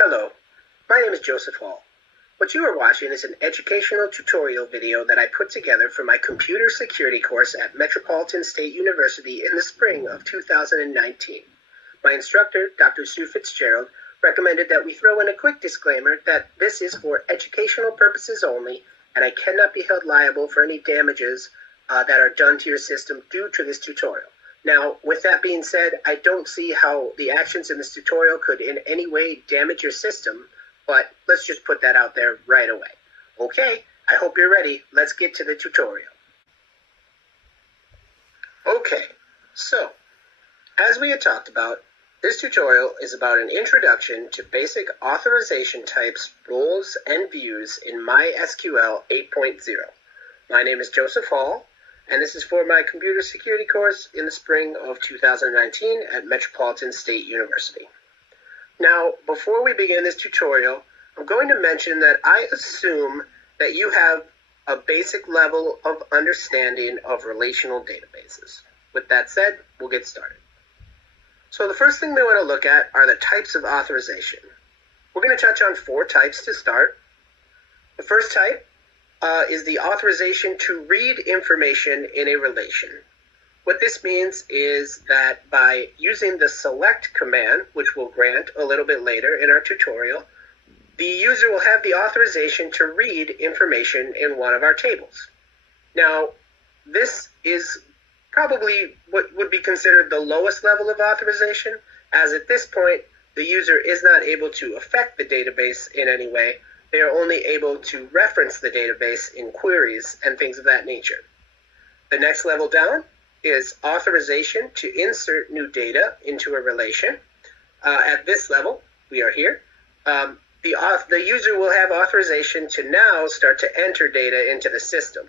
Hello, my name is Joseph Hall. What you are watching is an educational tutorial video that I put together for my computer security course at Metropolitan State University in the spring of 2019. My instructor, Dr. Sue Fitzgerald, recommended that we throw in a quick disclaimer that this is for educational purposes only, and I cannot be held liable for any damages that are done to your system due to this tutorial. Now, with that being said, I don't see how the actions in this tutorial could in any way damage your system, but let's just put that out there right away. Okay, I hope you're ready. Let's get to the tutorial. Okay, so, as we had talked about, this tutorial is about an introduction to basic authorization types, roles, and views in MySQL 8.0. My name is Joseph Hall, and this is for my computer security course in the spring of 2019 at Metropolitan State University. Now, before we begin this tutorial, I'm going to mention that I assume that you have a basic level of understanding of relational databases. With that said, we'll get started. So the first thing we want to look at are the types of authorization. We're going to touch on 4 types to start. The first type is the authorization to read information in a relation. What this means is that by using the select command, which we'll grant a little bit later in our tutorial, the user will have the authorization to read information in one of our tables. Now, this is probably what would be considered the lowest level of authorization, as at this point, the user is not able to affect the database in any way. They are only able to reference the database in queries and things of that nature. The next level down is authorization to insert new data into a relation. At this level, we are here. The user will have authorization to now start to enter data into the system.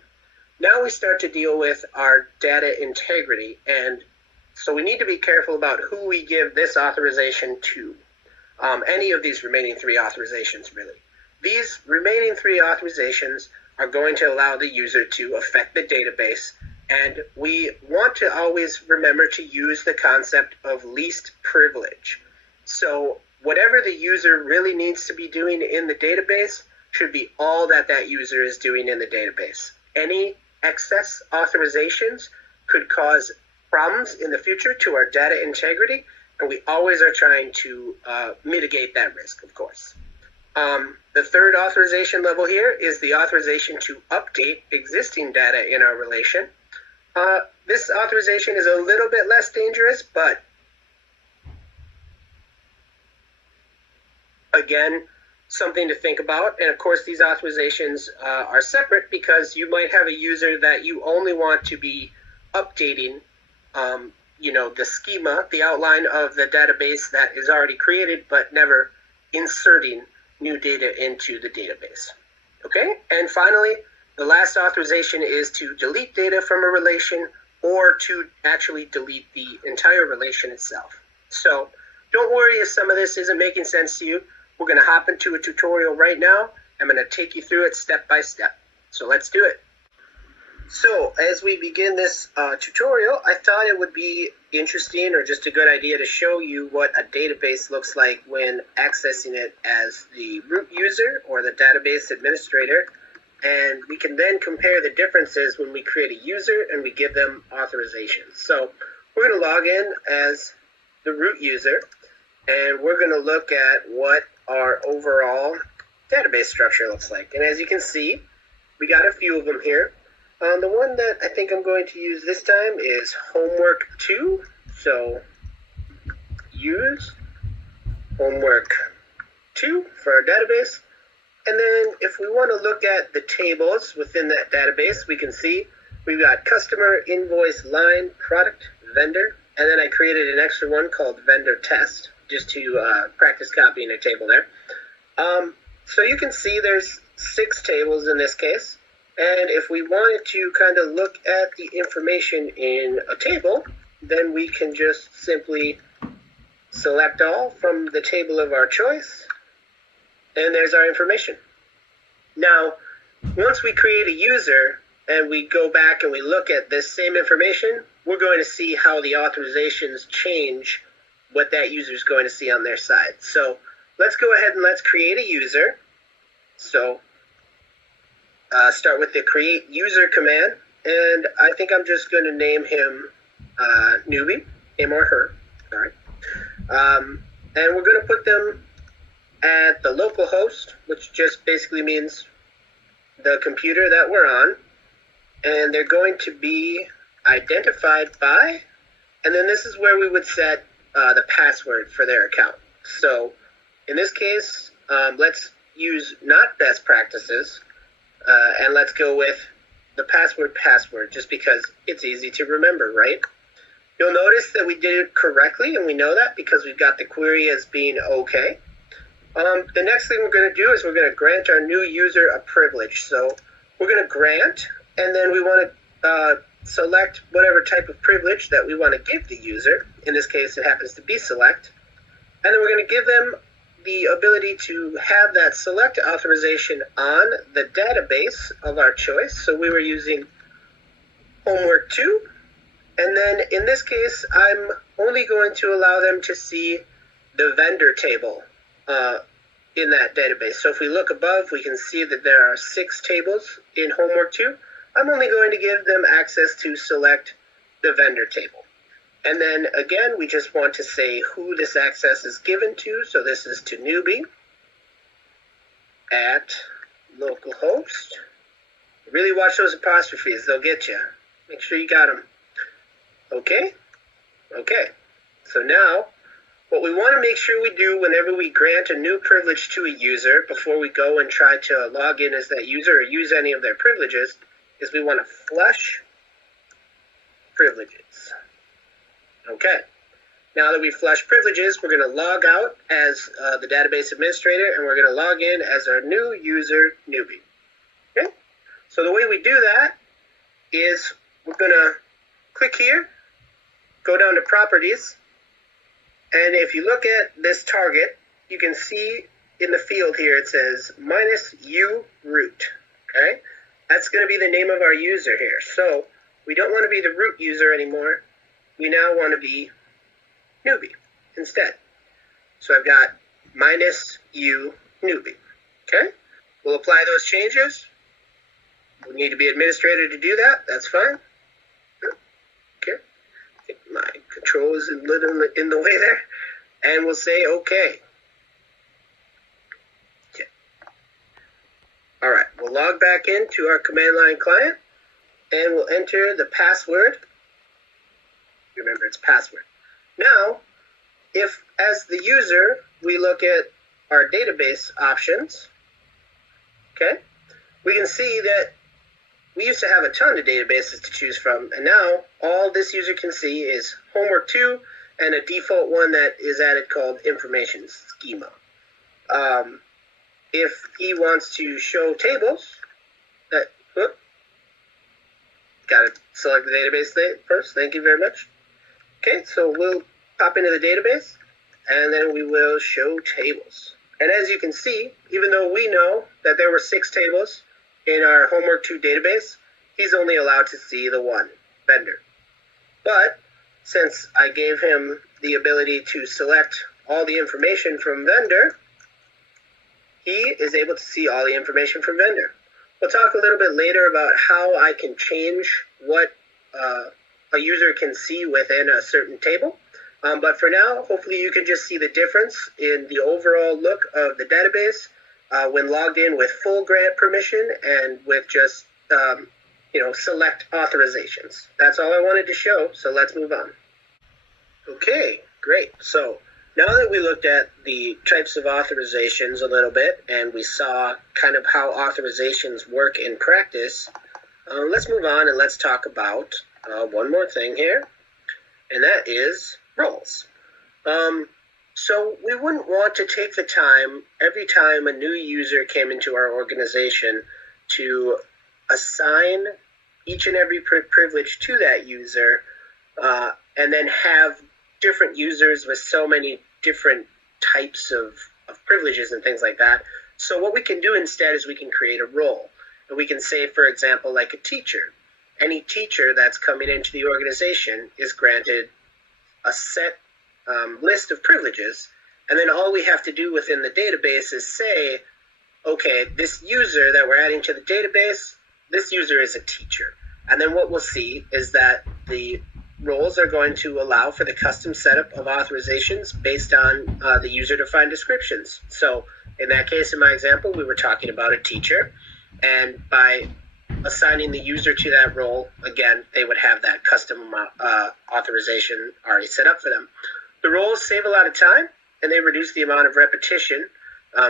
Now we start to deal with our data integrity, and so we need to be careful about who we give this authorization to. Any of these remaining 3 authorizations, really. These remaining 3 authorizations are going to allow the user to affect the database, and we want to always remember to use the concept of least privilege. So whatever the user really needs to be doing in the database should be all that that user is doing in the database. Any excess authorizations could cause problems in the future to our data integrity, and we always are trying to mitigate that risk, of course. The third authorization level here is the authorization to update existing data in our relation. This authorization is a little bit less dangerous, but again, something to think about. And of course, these authorizations are separate because you might have a user that you only want to be updating the schema, the outline of the database that is already created, but never inserting new data into the database. Okay, and finally, the last authorization is to delete data from a relation or to actually delete the entire relation itself. So don't worry if some of this isn't making sense to you. We're going to hop into a tutorial right now. I'm going to take you through it step by step. So let's do it. So as we begin this tutorial, I thought it would be interesting or just a good idea to show you what a database looks like when accessing it as the root user or the database administrator. And we can then compare the differences when we create a user and we give them authorizations. So we're going to log in as the root user, and we're going to look at what our overall database structure looks like. And as you can see, we got a few of them here. The one that I think I'm going to use this time is homework 2. So use homework 2 for our database. And then if we want to look at the tables within that database, we can see we've got customer, invoice, line, product, vendor, and then I created an extra one called vendor test just to practice copying a table there. So you can see there's 6 tables in this case. And if we wanted to kind of look at the information in a table, then we can just simply select all from the table of our choice. And there's our information. Now, once we create a user and we go back and we look at this same information, we're going to see how the authorizations change what that user is going to see on their side. So let's go ahead and let's create a user. So start with the create user command, and I think I'm just going to name him newbie, him or her. All right. And we're going to put them at the local host, which just basically means the computer that we're on, and they're going to be identified by, and then this is where we would set the password for their account. So in this case, let's use not best practices, and let's go with the password, just because it's easy to remember, right? You'll notice that we did it correctly, and we know that because we've got the query as being okay. The next thing we're going to do is we're going to grant our new user a privilege. So we're going to grant, and then we want to select whatever type of privilege that we want to give the user. In this case, it happens to be select. And then we're going to give them the ability to have that select authorization on the database of our choice. So we were using homework 2. And then in this case, I'm only going to allow them to see the vendor table in that database. So if we look above, we can see that there are 6 tables in homework 2. I'm only going to give them access to select the vendor table. And then again, we just want to say who this access is given to. So this is to newbie at localhost. Really watch those apostrophes, they'll get you. Make sure you got them. Okay? Okay. So now, what we want to make sure we do whenever we grant a new privilege to a user, before we go and try to log in as that user or use any of their privileges, is we want to flush privileges. Okay. Now that we've flushed privileges, we're going to log out as the database administrator, and we're going to log in as our new user, newbie. Okay? So the way we do that is we're going to click here, go down to properties, and if you look at this target, you can see in the field here it says -u root. Okay? That's going to be the name of our user here. So we don't want to be the root user anymore. We now want to be newbie instead. So I've got -u newbie. Okay? We'll apply those changes. We need to be administrator to do that. That's fine. Okay. I think my control is in the way there. And we'll say okay. Okay. All right. We'll log back into our command line client, and we'll enter the password. Remember, it's password. Now, if as the user we look at our database options, okay, we can see that we used to have a ton of databases to choose from, and now all this user can see is homework 2 and a default one that is added called information schema. If he wants to show tables, got to select the database first. Thank you very much. Okay, so we'll pop into the database, and then we will show tables. And as you can see, even though we know that there were 6 tables in our homework 2 database, he's only allowed to see the one, vendor. But since I gave him the ability to select all the information from vendor, he is able to see all the information from vendor. We'll talk a little bit later about how I can change what a user can see within a certain table. But for now, hopefully you can just see the difference in the overall look of the database when logged in with full grant permission and with just select authorizations. That's all I wanted to show, so let's move on. Okay, great. So now that we looked at the types of authorizations a little bit and we saw kind of how authorizations work in practice, let's move on and let's talk about one more thing here, and that is roles. So we wouldn't want to take the time every time a new user came into our organization to assign each and every privilege to that user and then have different users with so many different types of privileges and things like that. So what we can do instead is we can create a role. And we can say, for example, like a teacher. Any teacher that's coming into the organization is granted a set list of privileges, And then all we have to do within the database is say, okay, this user that we're adding to the database, this user is a teacher. And then what we'll see is that the roles are going to allow for the custom setup of authorizations based on the user-defined descriptions. So in that case, in my example, we were talking about a teacher. And by assigning the user to that role, again, they would have that custom authorization already set up for them. The roles save a lot of time, and they reduce the amount of repetition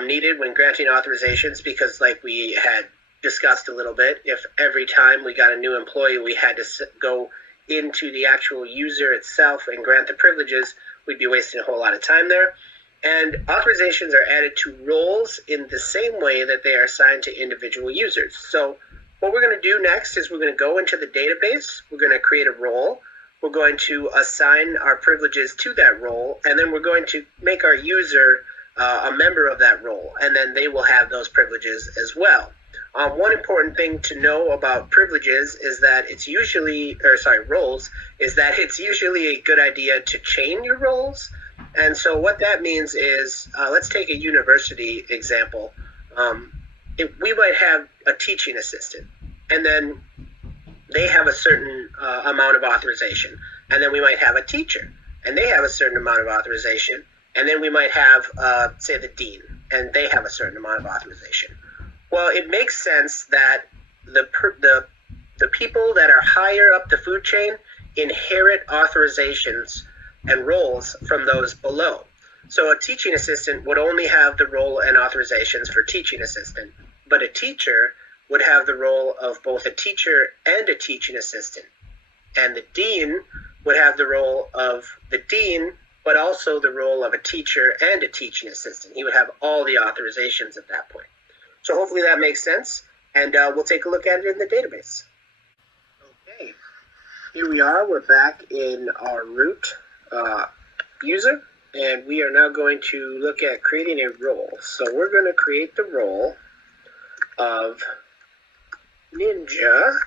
needed when granting authorizations, because like we had discussed a little bit, if every time we got a new employee we had to go into the actual user itself and grant the privileges, we'd be wasting a whole lot of time there. And authorizations are added to roles in the same way that they are assigned to individual users. So what we're going to do next is we're going to go into the database, we're going to create a role, we're going to assign our privileges to that role, and then we're going to make our user a member of that role, and then they will have those privileges as well. One important thing to know about privileges is that roles, is that it's usually a good idea to chain your roles. And so what that means is, let's take a university example. We might have a teaching assistant, and then they have a certain amount of authorization. And then we might have a teacher, and they have a certain amount of authorization. And then we might have, say, the dean, and they have a certain amount of authorization. Well, it makes sense that the people that are higher up the food chain inherit authorizations and roles from those below. So a teaching assistant would only have the role and authorizations for teaching assistant, but a teacher would have the role of both a teacher and a teaching assistant. And the dean would have the role of the dean, but also the role of a teacher and a teaching assistant. He would have all the authorizations at that point. So hopefully that makes sense, and we'll take a look at it in the database. Okay, here we are. We're back in our root user, and we are now going to look at creating a role. So we're going to create the role of Ninja,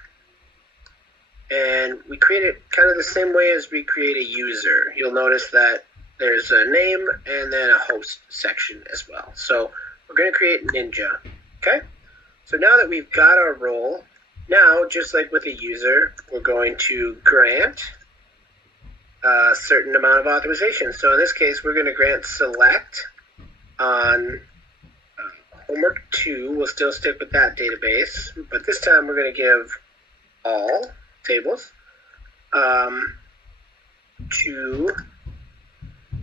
and we create it kind of the same way as we create a user. You'll notice that there's a name and then a host section as well. So we're going to create Ninja. Okay, so now that we've got our role, now just like with a user, we're going to grant a certain amount of authorization. So in this case, we're going to grant select on homework 2. We'll still stick with that database, but this time we're going to give all tables to,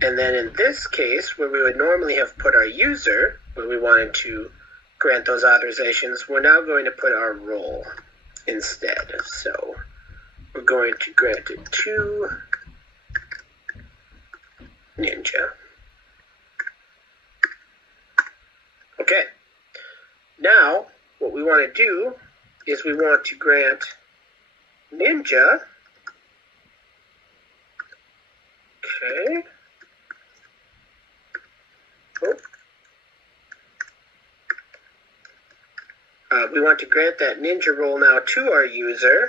and then in this case, where we would normally have put our user, where we wanted to grant those authorizations, we're now going to put our role instead. So we're going to grant it to Ninja. Okay, now what we want to do is we want to grant Ninja, okay, we want to grant that Ninja role now to our user.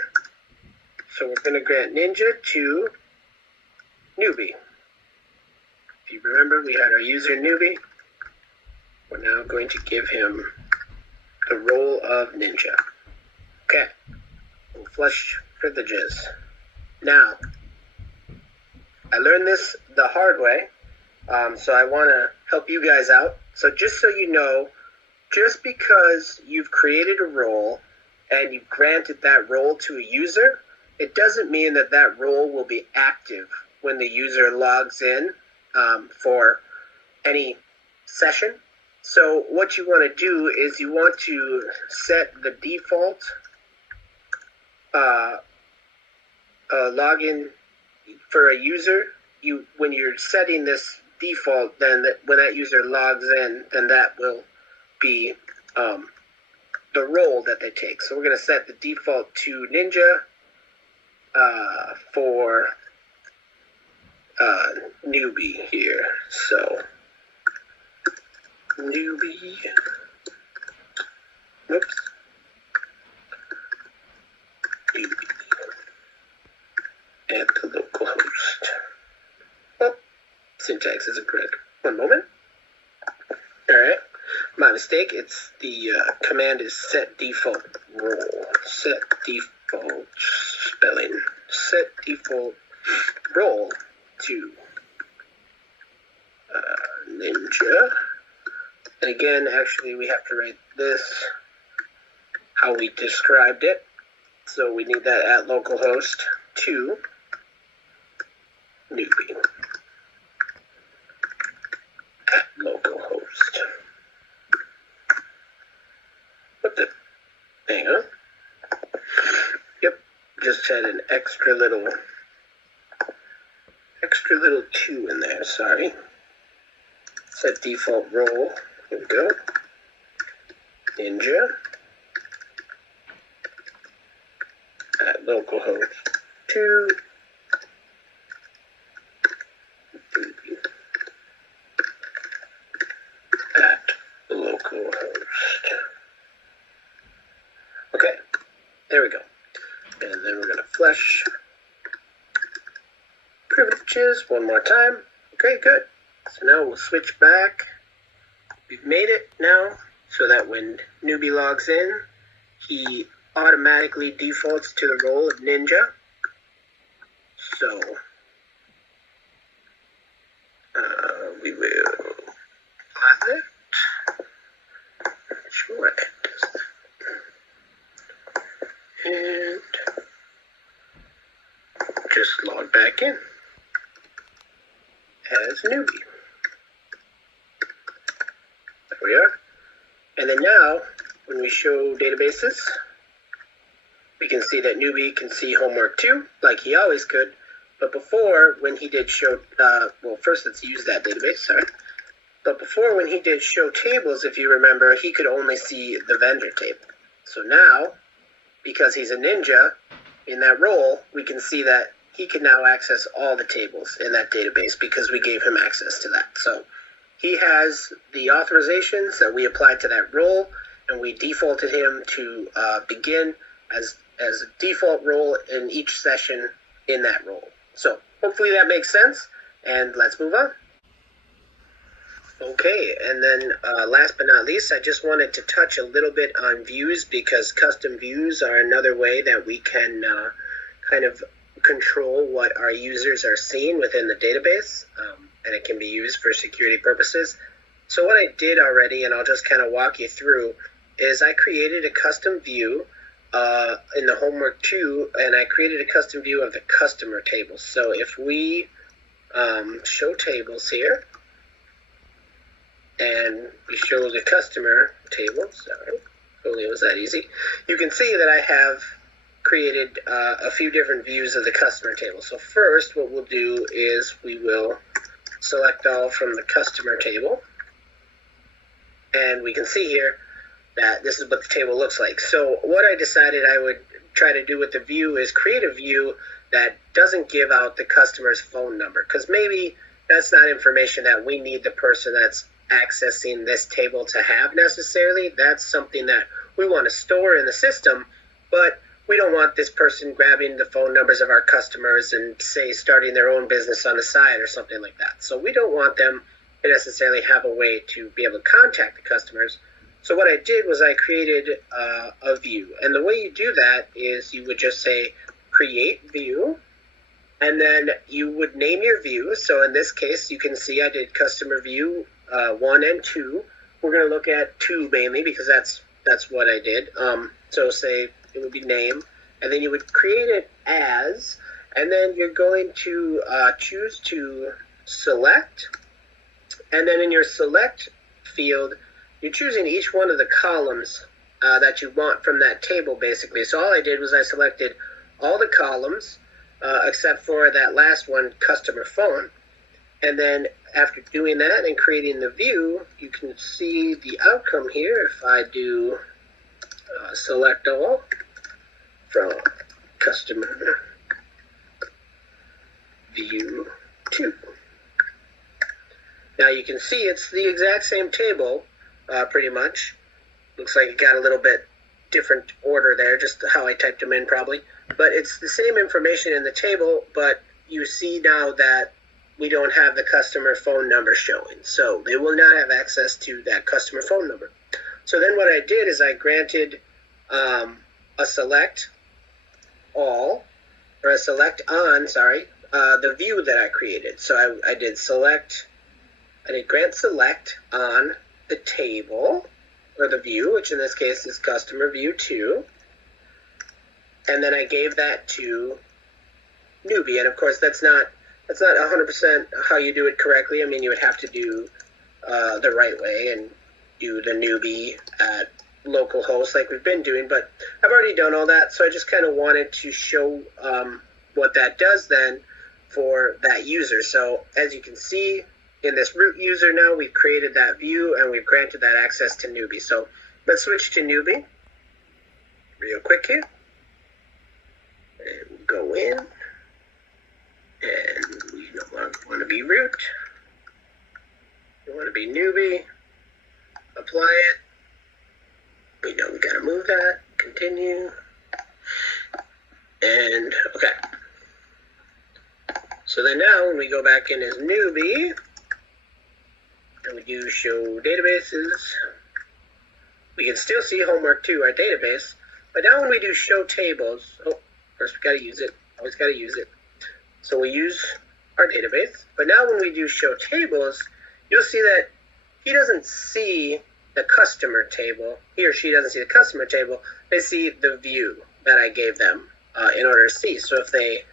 So we're going to grant Ninja to Newbie. If you remember, we had our user Newbie. We're now going to give him the role of Ninja. Okay, we'll flush privileges. Now, I learned this the hard way, so I want to help you guys out. So just so you know, just because you've created a role and you've granted that role to a user, it doesn't mean that that role will be active when the user logs in for any session. So what you want to do is you want to set the default login for a user. When you're setting this default, then when that user logs in, then that will be the role that they take. So we're going to set the default to Ninja for Newbie here. So Newbie, oops, Newbie at the local host. Oh, syntax isn't correct. One moment. All right. My mistake. It's the command is set default role. Set default spelling. Set default role to Ninja. And again, actually, we have to write this how we described it. So we need that at localhost 2 newbie. At localhost. What the? Hang on. Yep, just had an extra little 2 in there, sorry. Set default role. Here we go. Ninja. At localhost 2 newbie. At localhost. Okay, there we go. And then we're going to flush privileges one more time. Okay, good. So now we'll switch back. We've made it now so that when newbie logs in, he automatically defaults to the role of Ninja. So we will pause it. Sure. And just log back in as newbie. There we are. And then now, when we show databases, we can see that newbie can see homework 2, like he always could. But before, when he did show, well, first let's use that database, sorry. But before, when he did show tables, if you remember, he could only see the vendor table. So now, because he's a ninja in that role, we can see that he can now access all the tables in that database because we gave him access to that. So he has the authorizations that we applied to that role, and we defaulted him to begin as a default role in each session in that role. So hopefully that makes sense, and let's move on. Okay, and then last but not least, I just wanted to touch a little bit on views, because custom views are another way that we can kind of control what our users are seeing within the database, and it can be used for security purposes. So what I did already, and I'll just kind of walk you through, is I created a custom view in the homework 2, and I created a custom view of the customer table. So if we show tables here, and we show the customer table, sorry, hopefully it was that easy, you can see that I have created a few different views of the customer table. So first, what we'll do is we will select all from the customer table, and we can see here that this is what the table looks like. So what I decided I would try to do with the view is create a view that doesn't give out the customer's phone number, because maybe that's not information that we need the person that's accessing this table to have necessarily. That's something that we want to store in the system, but we don't want this person grabbing the phone numbers of our customers and, say, starting their own business on the side or something like that. So we don't want them to necessarily have a way to be able to contact the customers. So what I did was I created a view. And the way you do that is you would just say create view, and then you would name your view. So in this case, you can see I did customer view 1 and 2. We're going to look at 2 mainly because that's what I did. So say it would be name, and then you would create it as, and then you're going to choose to select, and then in your select field, you're choosing each one of the columns that you want from that table, basically. So all I did was I selected all the columns except for that last one, customer phone. And then after doing that and creating the view, you can see the outcome here. If I do select all from customer view 2. Now you can see it's the exact same table, pretty much. Looks like it got a little bit different order there, just how I typed them in probably. But it's the same information in the table, but you see now that we don't have the customer phone number showing. So they will not have access to that customer phone number. So then what I did is I granted a select all, or a select on, the view that I created. So I did grant select on the table, or the view, which in this case is customer view 2. And then I gave that to newbie. And of course, that's not 100% how you do it correctly. I mean, you would have to do the right way and do the newbie at localhost like we've been doing. But I've already done all that, so I just kind of wanted to show what that does then for that user. So as you can see, in this root user now, we've created that view and we've granted that access to newbie. So let's switch to newbie real quick here. And go in. And we no longer want to be root. We want to be newbie. Apply it. We know we got to move that. Continue. And okay. So then now when we go back in as newbie, and we do show databases, we can still see homework 2, our database. But now when we do show tables, first we got to use it. Always got to use it. So we use our database. But now when we do show tables, you'll see that he doesn't see the customer table. He or she doesn't see the customer table. They see the view that I gave them in order to see. So if they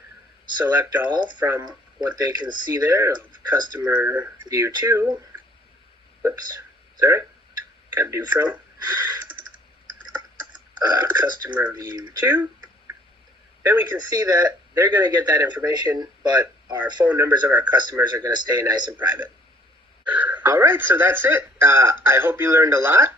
select all from what they can see there of customer view 2, gotta do from customer view 2, then we can see that they're going to get that information, but our phone numbers of our customers are going to stay nice and private. All right, so that's it. I hope you learned a lot.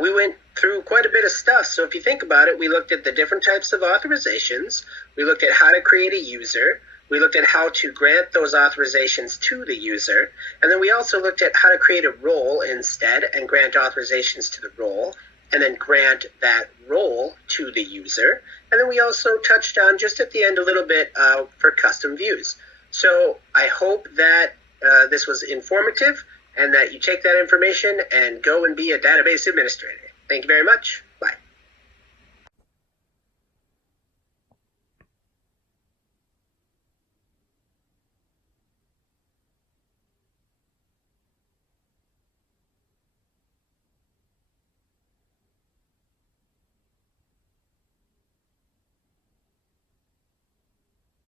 We went through quite a bit of stuff. So if you think about it, we looked at the different types of authorizations. We looked at how to create a user. We looked at how to grant those authorizations to the user. And then we also looked at how to create a role instead and grant authorizations to the role, and then grant that role to the user. And then we also touched on, just at the end, a little bit for custom views. So I hope that this was informative and that you take that information and go and be a database administrator. Thank you very much.